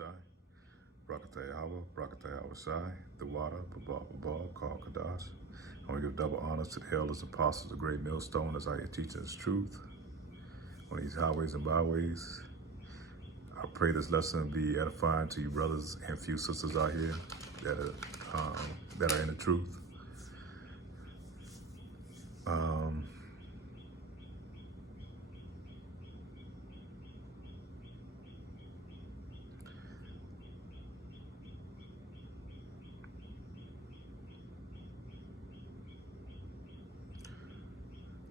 Shai, Brakatah Yahweh, Brakatah Yahweh Shai, the water, Babal, called Kadash. I want to give double honors to the elders, apostles, the great millstone as I teach us truth on these highways and byways. I pray this lesson be edifying to you brothers and few sisters out here that are in the truth.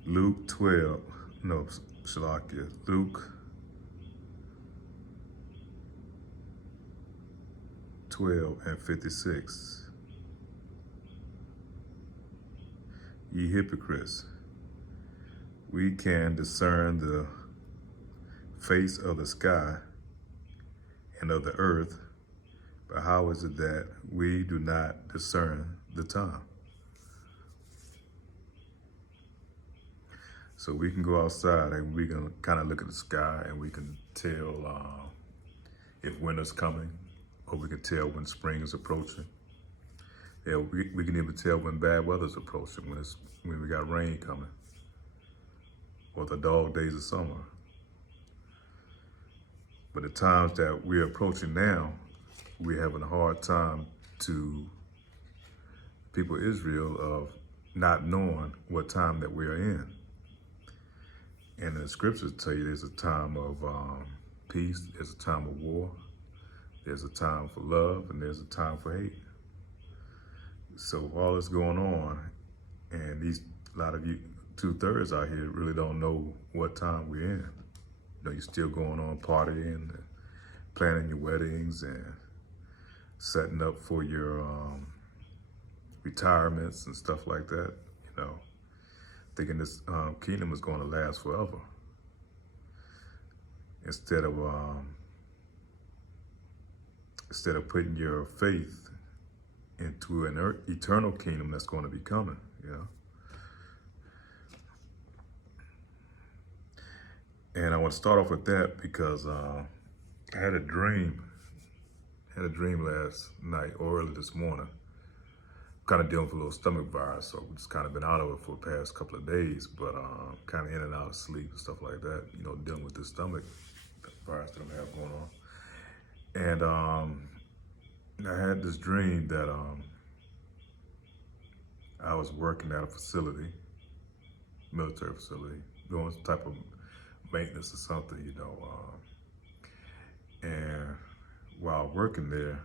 Luke 12, no, Shalakia, Luke 12 and 56. Ye hypocrites, we can discern the face of the sky and of the earth, but how is it that we do not discern the time? So we can go outside and we can kind of look at the sky and we can tell if winter's coming, or we can tell when spring is approaching. Yeah, we can even tell when bad weather's approaching, when we got rain coming, or the dog days of summer. But the times that we're approaching now, we're having a hard time to people of Israel of not knowing what time that we're in. And the scriptures tell you there's a time of peace, there's a time of war, there's a time for love, and there's a time for hate. So all that's going on, and a lot of you, 2/3 out here really don't know what time we're in. You know, you're still going on partying, and planning your weddings, and setting up for your retirements and stuff like that, you know, thinking this kingdom is going to last forever. Instead of putting your faith into an eternal kingdom that's going to be coming, you know. And I want to start off with that because I had a dream last night or early this morning. Kind of dealing with a little stomach virus, so I've just kind of been out of it for the past couple of days, but kind of in and out of sleep and stuff like that, you know, dealing with this stomach virus that I have going on. And I had this dream that I was working at a facility, military facility, doing some type of maintenance or something, you know. And while working there,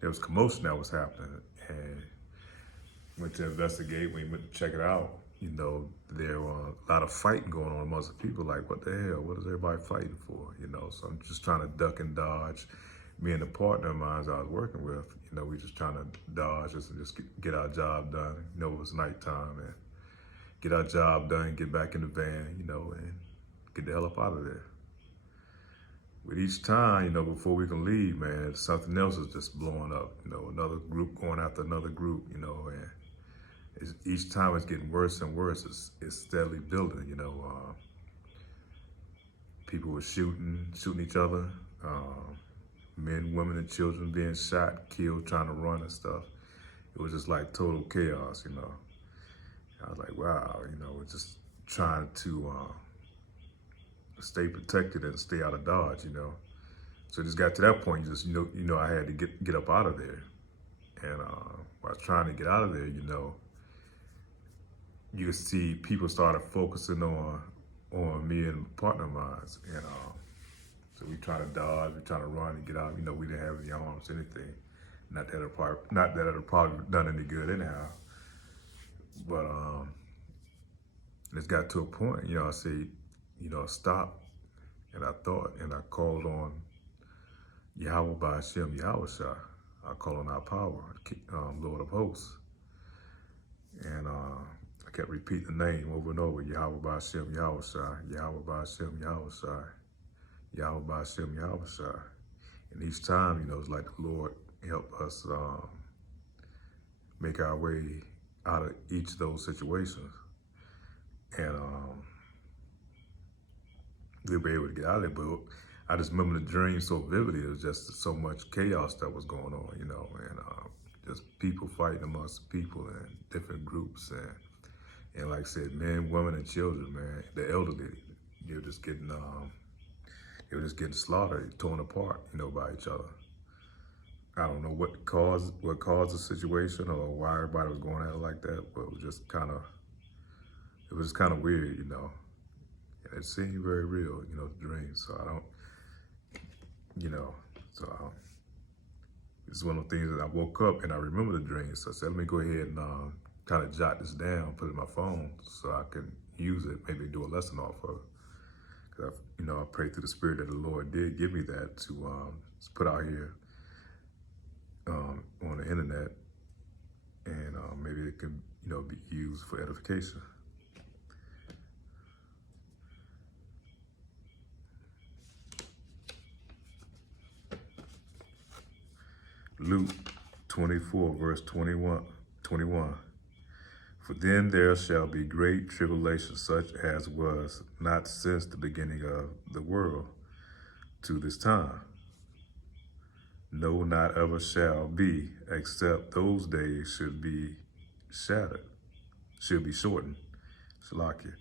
there was commotion that was happening, and went to investigate. We went to check it out. You know, there were a lot of fighting going on amongst the people. Like, what the hell? What is everybody fighting for? You know, so I'm just trying to duck and dodge. Me and the partner of mine I was working with, you know, we just trying to dodge and just get our job done. You know, it was nighttime, and get our job done, get back in the van, you know, and get the hell up out of there. With each time, you know, before we can leave, man, something else is just blowing up. You know, another group going after another group, you know, and each time it's getting worse and worse. It's steadily building, you know. People were shooting each other. Men, women, and children being shot, killed, trying to run and stuff. It was just like total chaos, you know. I was like, wow, you know, we're just trying to stay protected and stay out of Dodge, you know. So it just got to that point, you know, I had to get up out of there. And while I was trying to get out of there, you know, you could see people started focusing on me and a partner of mine. And so we trying to dodge, we trying to run and get out. You know, we didn't have any arms, anything. Not that it'd probably done any good anyhow. But it's got to a point, you know, I said, you know, stop. And I thought, and I called on Yahweh by Hashem, Yahweh Shai. I called on our power, Lord of hosts. And I kept repeating the name over and over, Yahweh by Hashem, Yahweh Shai, Yahweh by Hashem, Yahweh Shai, Yahweh by Hashem, Yahweh Shai. And each time, you know, it's like the Lord help us make our way out of each of those situations. and we'll be able to get out of it. But I just remember the dream so vividly. It was just so much chaos that was going on, you know, and just people fighting amongst people and different groups, and like I said, men, women, and children, man, the elderly, you're just getting they were just getting slaughtered, torn apart, you know, by each other. I don't know what caused the situation or why everybody was going at it like that, but it was just kind of weird, you know. And it seemed very real, you know, the dream. So I don't, you know, so it's one of the things that I woke up and I remember the dream. So I said, let me go ahead and kind of jot this down, put it in my phone so I can use it, maybe do a lesson off of it. Cause I pray through the Spirit that the Lord did give me that to put out here on the internet, and maybe it can, you know, be used for edification. Luke 24, verse 21. For then there shall be great tribulation, such as was not since the beginning of the world to this time. No, not ever shall be, except those days should be shortened. Shalakia.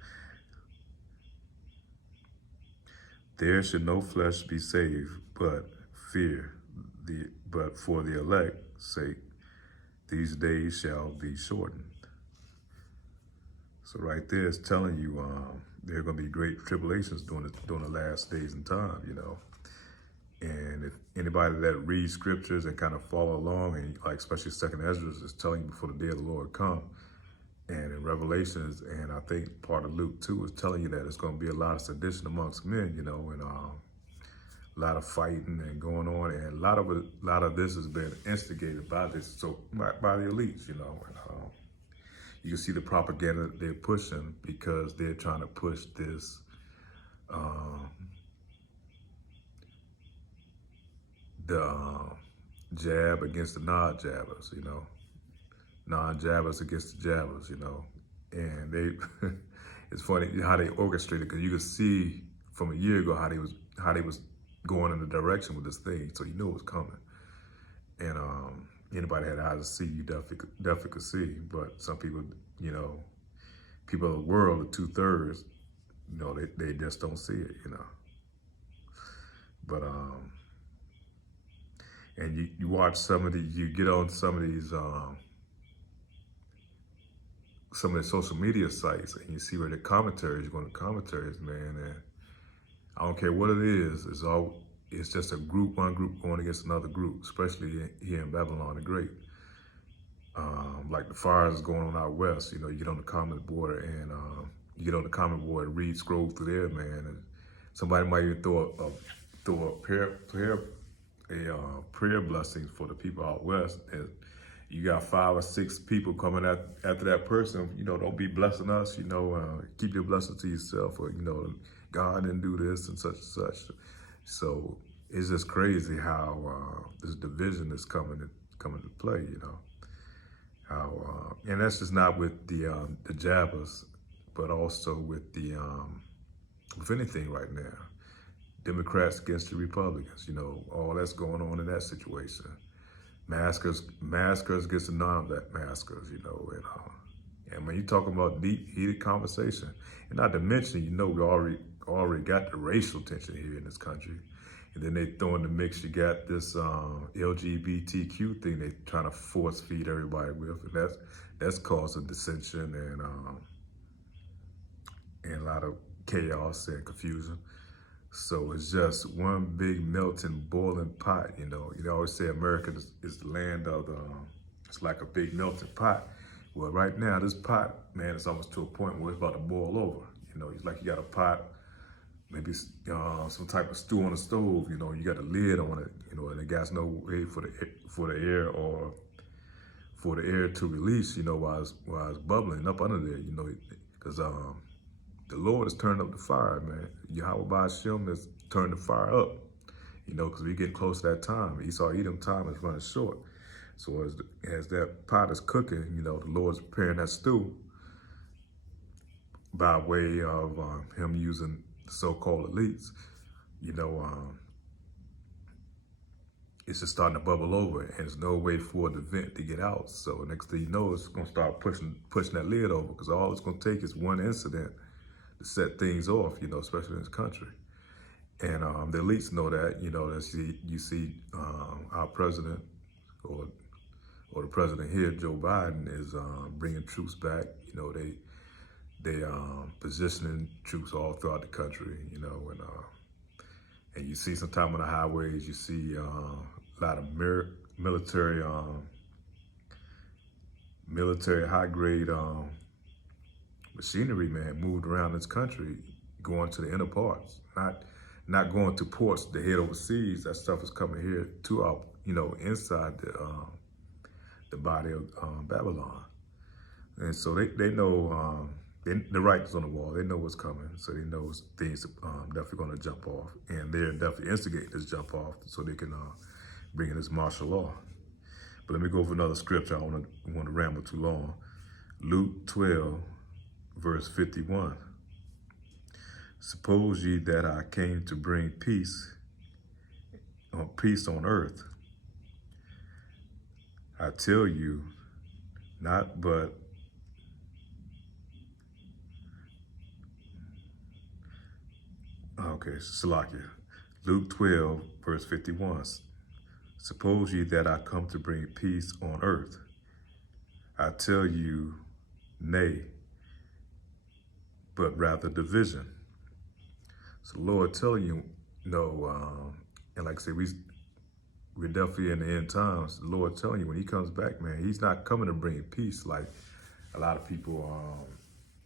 There should no flesh be saved, but for the elect's sake, these days shall be shortened. So right there is telling you there are going to be great tribulations during the last days and time, you know. And if anybody that reads scriptures and kind of follow along, and like especially Second Ezra is telling you before the day of the Lord come, and in Revelations, and I think part of Luke too is telling you that it's going to be a lot of sedition amongst men, you know, and a lot of fighting and going on, and a lot of this has been instigated by the elites, you know. And, you can see the propaganda they're pushing because they're trying to push this jab against the non-jabbers, you know, non-jabbers against the jabbers, you know, and they, it's funny how they orchestrated, because you could see from a year ago how they was going in the direction with this thing, so you knew it was coming. And anybody had eyes to see, you definitely could see, but some people, you know, people of the world, the 2/3, you know, they just don't see it, you know. But and you watch you get on some of the social media sites, and you see where the commentaries, you go to commentaries, man, and I don't care what it is, it's just one group going against another group, especially here in Babylon the Great. Like the fires going on out west, you know, you get on the comment board and scroll through there, man, and somebody might even throw a prayer blessing for the people out west, and you got 5 or 6 people coming after that person, you know, don't be blessing us, you know, keep your blessing to yourself, or, you know, God didn't do this and such and such. So it's just crazy how this division is coming to play, you know. How and that's just not with the jabbers, but also with with anything right now. Democrats against the Republicans, you know, all that's going on in that situation. Maskers against the non-maskers, you know, and when you're talking about deep, heated conversation, and not to mention, you know, we already got the racial tension here in this country, and then they throw in the mix, you got this LGBTQ thing they trying to force feed everybody with, and that's causing dissension and a lot of chaos and confusion. So it's just one big melting, boiling pot, you know. You always say America is the land of it's like a big melting pot. Well, right now, this pot, man, it's almost to a point where it's about to boil over. You know, it's like you got a pot, maybe some type of stew on the stove, you know, you got a lid on it, you know, and it got no way for the air to release, you know, while it's bubbling up under there, you know, because the Lord has turned up the fire, man. Yahweh Ba'ashem has turned the fire up, you know, because we get close to that time. Esau Edom time is running short. So as that pot is cooking, you know, the Lord's preparing that stew. by way of him using the so-called elites, you know, it's just starting to bubble over, and there's no way for the vent to get out. So next thing you know, it's gonna start pushing that lid over, because all it's gonna take is one incident to set things off, you know, especially in this country. And the elites know that, you know, that you see our president or the president here, Joe Biden, is bringing troops back. You know, they positioning troops all throughout the country, you know, and you see sometime on the highways, you see a lot of military high-grade machinery, man, moved around this country, going to the inner parts, not going to ports to head overseas. That stuff is coming here to our, you know, inside the body of Babylon. And so they know the writing's on the wall. They know what's coming, so they know things definitely going to jump off, and they're definitely instigating this jump off so they can bring in this martial law. But let me go over another scripture. I don't want to ramble too long. Luke 12, verse 51. Suppose ye that I came to bring peace on earth. I tell you, not but Salakia. Luke 12, verse 51. Suppose ye that I come to bring peace on earth. I tell you, nay, but rather division. So the Lord telling you, no, and like I said, we're definitely in the end times. The Lord telling you, when he comes back, man, he's not coming to bring peace like a lot of people,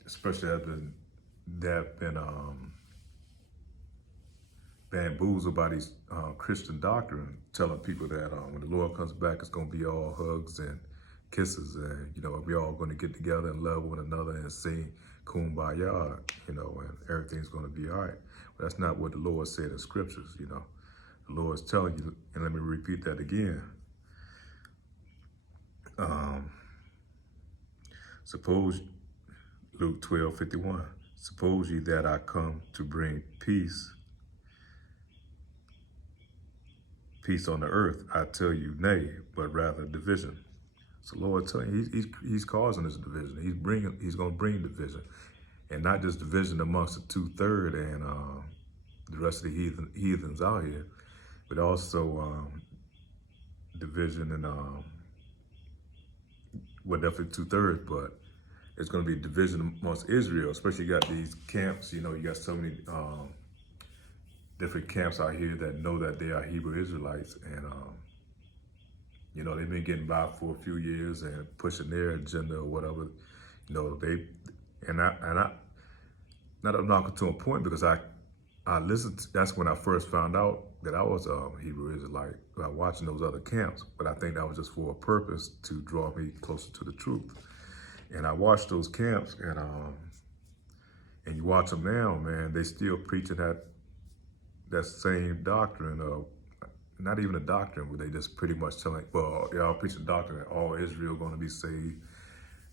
especially that have been bamboozled by these Christian doctrine, telling people that when the Lord comes back, it's going to be all hugs and kisses, and, you know, we're all going to get together and love one another and sing Kumbaya, you know, and everything's going to be all right. But that's not what the Lord said in scriptures, you know. The Lord's telling you, and let me repeat that again. Suppose, Luke 12:51, suppose ye that I come to bring peace on the earth. I tell you, nay, but rather division. So Lord telling you, he's causing this division. He's going to bring division, and not just division amongst the 2/3 and the rest of the heathens out here, but also division in well, definitely 2/3, but it's going to be division amongst Israel. Especially you got these camps. You know, you got so many different camps out here that know that they are Hebrew Israelites, and you know, they've been getting by for a few years and pushing their agenda or whatever. You know, I not a knock to a point, because I listened. That's when I first found out that I was a Hebrew Israelite by watching those other camps. But I think that was just for a purpose to draw me closer to the truth. And I watched those camps, and you watch them now, man. They still preaching that same doctrine of, not even a doctrine, but they just pretty much telling, well, y'all preaching doctrine that all Israel going to be saved.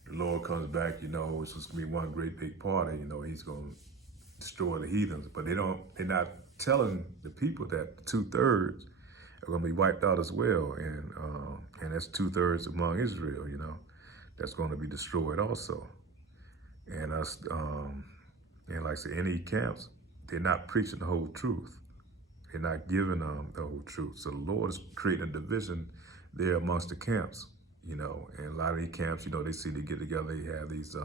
The Lord comes back, you know, it's just going to be one great big party, you know, he's going to destroy the heathens. But they're not telling the people that 2/3 are going to be wiped out as well. And that's 2/3 among Israel, you know, that's going to be destroyed also. And us, and like I said, any camps, they're not preaching the whole truth. They're not giving the whole truth. So the Lord is creating a division there amongst the camps, you know. And a lot of these camps, you know, they get together, they have these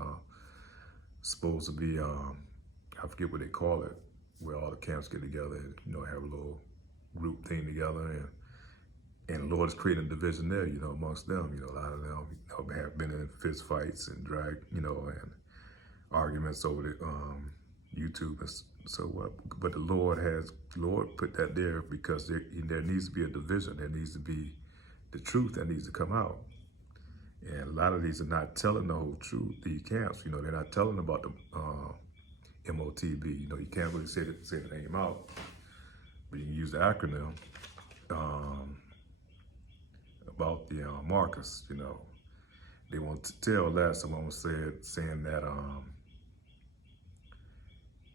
supposed to be, I forget what they call it, where all the camps get together and, you know, have a little group thing together. And the Lord is creating a division there, you know, amongst them. You know, a lot of them, you know, have been in fist fights and you know, and arguments over the YouTube and so what. But the Lord put that there because there needs to be a division. There needs to be the truth that needs to come out. And a lot of these are not telling the whole truth. These camps, you know, they're not telling about the MOTB. You know, you can't really say the name out, but you can use the acronym about the Marcus. You know, they want to tell that. Someone was saying that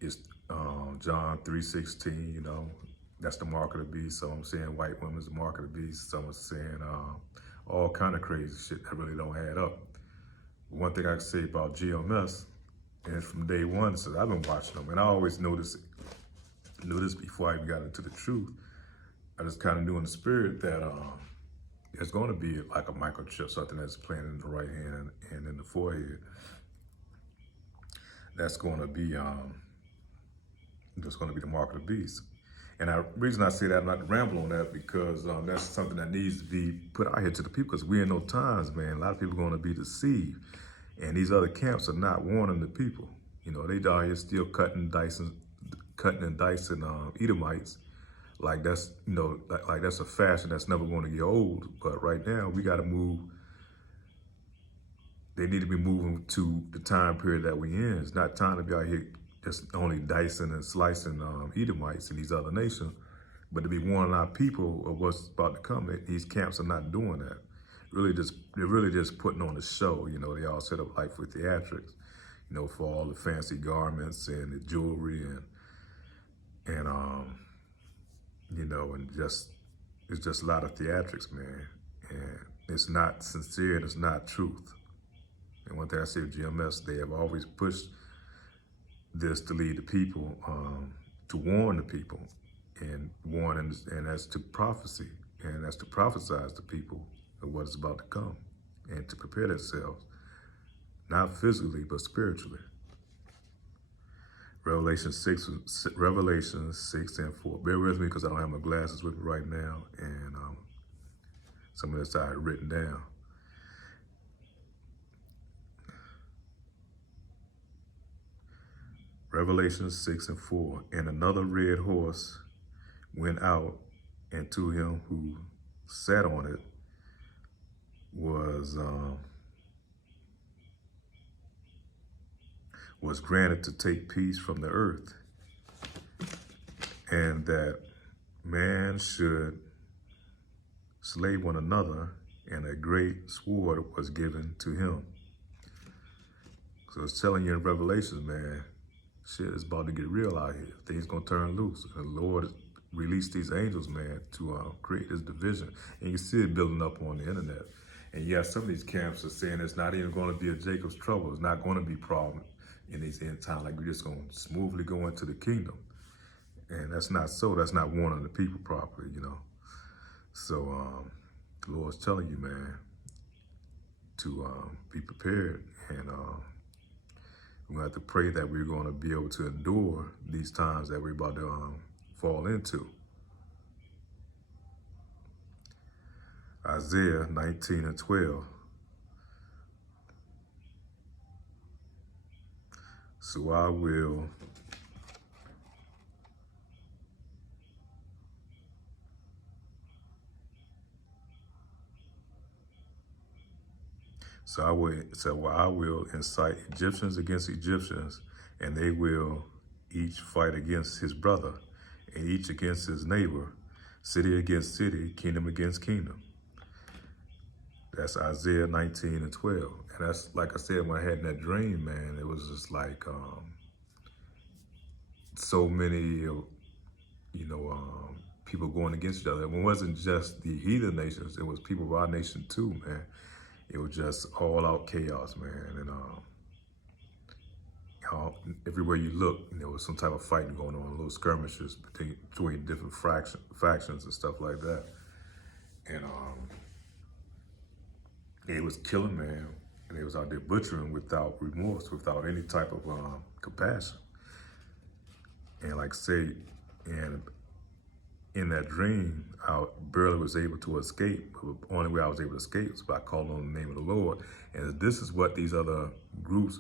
It's John 3:16, you know, that's the mark of the beast. Some saying white women's the mark of the beast. Some are saying all kind of crazy shit that really don't add up. One thing I can say about GMS, and from day one, since I've been watching them, and I always knew this before I even got into the truth. I just kind of knew in the spirit that there's going to be like a microchip, something that's planted in the right hand and in the forehead. That's going to be the mark of the beast. And the reason I say that, I'm not to ramble on that, because that's something that needs to be put out here to the people, because we're in those times, man. A lot of people are going to be deceived. And these other camps are not warning the people. You know, they down here still cutting and dicing Edomites. Like that's, you know, like that's a fashion that's never going to get old. But right now, we got to move. They need to be moving to the time period that we in. It's not time to be out here just only dicing and slicing Edomites and these other nations, but to be warning our people of what's about to come. These camps are not doing that. They're really just putting on a show. You know, they all set up like for theatrics, you know, for all the fancy garments and the jewelry and you know, and it's just a lot of theatrics, man. And it's not sincere and it's not truth. And one thing I say with GMS, they have always pushed this to lead the people, to warn the people, and warn, and that's to prophecy, and that's to prophesize to people of what is about to come, and to prepare themselves, not physically, but spiritually. Revelation 6 and 4. Bear with me because I don't have my glasses with me right now, and some of this I had written down. Revelation 6 and 4. And another red horse went out, and to him who sat on it was granted to take peace from the earth, and that man should slay one another, and a great sword was given to him. So it's telling you in Revelations, man, shit is about to get real out here. Things gonna turn loose. And the Lord released these angels, man, to create this division. And you see it building up on the internet. And yeah, some of these camps are saying it's not even gonna be a Jacob's trouble. It's not gonna be problem in these end times. Like we're just gonna smoothly go into the kingdom. And that's not so. That's not warning the people properly, you know. So the Lord's telling you, man, to be prepared, and we're gonna have to pray that we're gonna be able to endure these times that we're about to fall into. Isaiah 19 and 12. So I will incite Egyptians against Egyptians, and they will each fight against his brother, and each against his neighbor, city against city, kingdom against kingdom. That's Isaiah 19 and 12. And that's, like I said, when I had that dream, man, it was just like so many, people going against each other. It wasn't just the heathen nations, it was people of our nation too, man. It was just all out chaos, man. And everywhere you look, there was some type of fighting going on, little skirmishes between different factions and stuff like that. And they was killing, man. And they was out there butchering without remorse, without any type of compassion. And like I say, and in that dream, I barely was able to escape. But the only way I was able to escape was by calling on the name of the Lord. And this is what these other groups,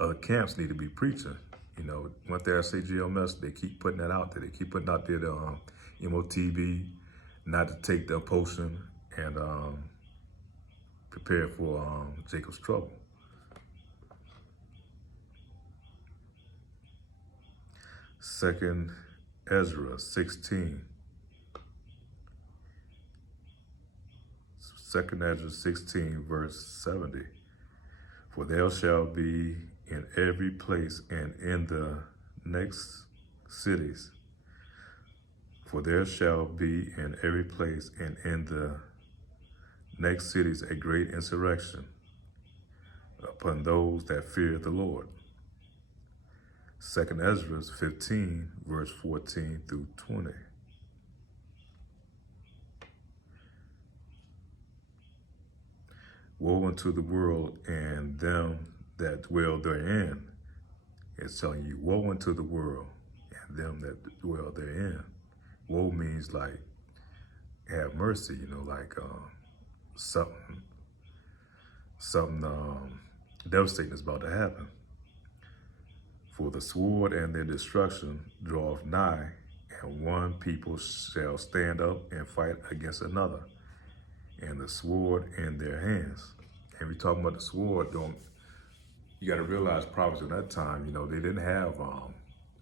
other camps need to be preaching. You know, one thing I say, GMS, they keep putting that out there. They keep putting out there the MOTB, not to take the potion and prepare for Jacob's trouble. Second Ezra 16. Second Ezra 16, verse 70. For there shall be in every place and in the next cities. For there shall be in every place and in the next cities a great insurrection upon those that fear the Lord. 2 Ezra 15, verse 14 through 20. Woe unto the world and them that dwell therein. It's telling you, woe unto the world and them that dwell therein. Woe means like have mercy, like something devastating is about to happen. For the sword and their destruction draweth nigh, and one people shall stand up and fight against another, and the sword in their hands. And we talking about the sword, you got to realize prophets at that time, they didn't have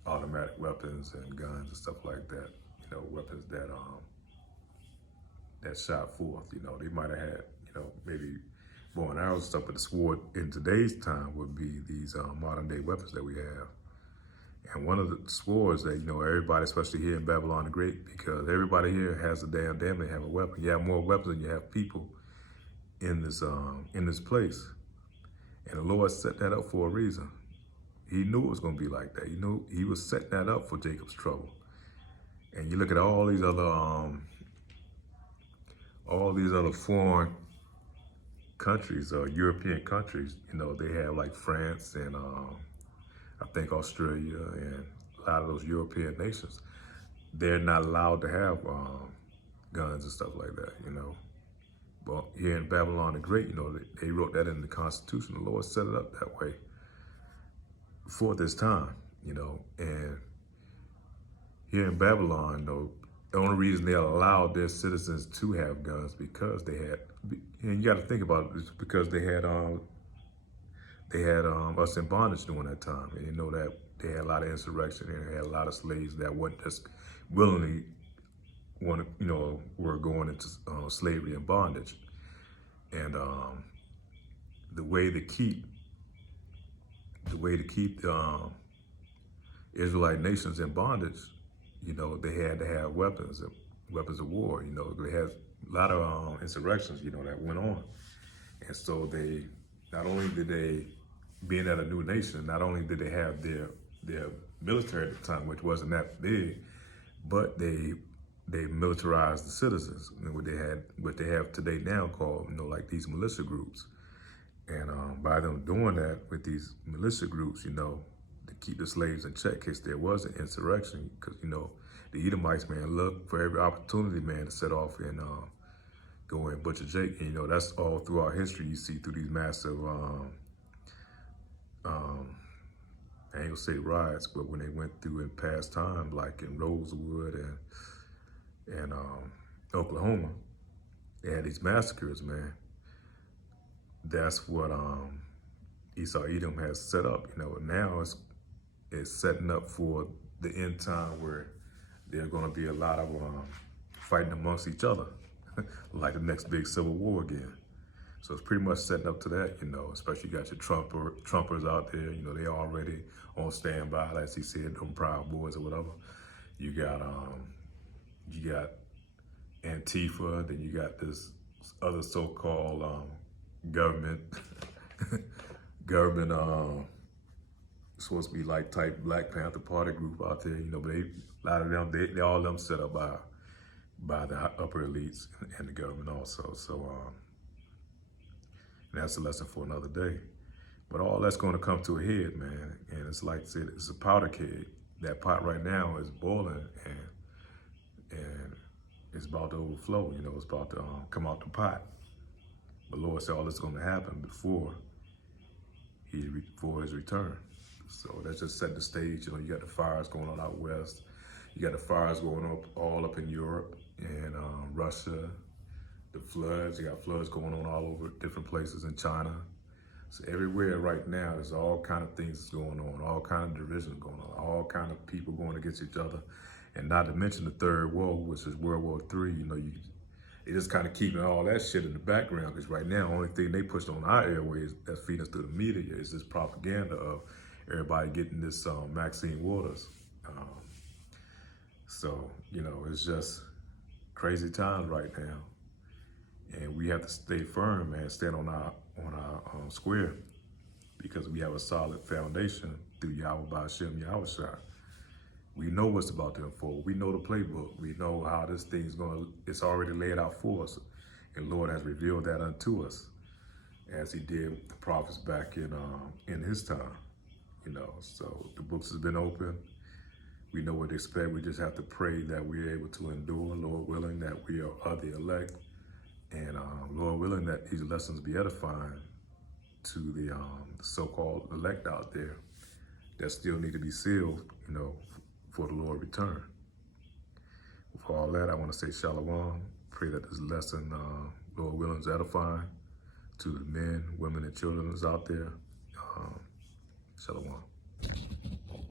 automatic weapons and guns and stuff like that. Weapons that shot forth. They might have had, maybe bow and arrows and stuff, but the sword in today's time would be these modern day weapons that we have. And one of the swords that, everybody, especially here in Babylon the Great, because everybody here has a damn they have a weapon. You have more weapons than you have people in this place. And the Lord set that up for a reason. He knew it was going to be like that. He knew he was setting that up for Jacob's trouble. And you look at all these other foreign countries, European countries, they have like France and I think Australia and a lot of those European nations. They're not allowed to have guns and stuff like that, But here in Babylon the Great, they wrote that in the Constitution. The Lord set it up that way for this time, and here in Babylon, the only reason they allowed their citizens to have guns because they had, and you got to think about it, it's because they had us in bondage during that time. And that they had a lot of insurrection and they had a lot of slaves that wouldn't just willingly were going into slavery and bondage. And the way to keep the Israelite nations in bondage, they had to have weapons of war. They had a lot of insurrections, that went on. And so they, not only did they, being at a new nation, not only did they have their military at the time, which wasn't that big, but they militarized the citizens. What they have today now called, like these militia groups. And by them doing that with these militia groups, to keep the slaves in check in case there was an insurrection, because, the Edomites, man, look for every opportunity, man, to set off and go and butcher Jake. And, that's all through our history. You see through these massive, I ain't gonna say riots, but when they went through in past time, like in Rosewood and Oklahoma, they had these massacres, man. That's what Esau Edom has set up. Now it's setting up for the end time where there's going to be a lot of fighting amongst each other, like the next big civil war again. So it's pretty much setting up to that, especially you got your Trumpers out there, they already on standby, as he said, them Proud Boys or whatever. You got Antifa, then you got this other so-called government supposed to be like type Black Panther Party group out there, but a lot of them, they all them set up by the upper elites and the government also. So that's a lesson for another day. But all that's going to come to a head, man. And it's like I said, it's a powder keg. That pot right now is boiling and it's about to overflow. It's about to come out the pot. But Lord said all this is going to happen before his return. So that's just setting the stage. You got the fires going on out west. You got the fires going up all up in Europe and Russia. The floods, you got floods going on all over different places in China. So everywhere right now, there's all kind of things going on, all kind of divisions going on, all kind of people going against each other. And not to mention the third world, which is World War III. They just kind of keeping all that shit in the background, because right now, the only thing they pushed on our airways that's feeding us through the media is this propaganda of everybody getting this Maxine Waters. So, you know, it's just crazy times right now. And we have to stay firm and stand on our square, because we have a solid foundation through Yahweh Ba'Shem Yahushua. We know what's about to unfold. We know the playbook. We know how this thing's it's already laid out for us. And Lord has revealed that unto us, as he did with the prophets back in his time. You know, so the books has been open. We know what to expect. We just have to pray that we're able to endure, Lord willing, that we are the elect. And Lord willing, that these lessons be edifying to the so-called elect out there that still need to be sealed, you know, for the Lord return. For all that, I want to say shalom. Pray that this lesson, Lord willing, is edifying to the men, women, and children that's out there. Shalom.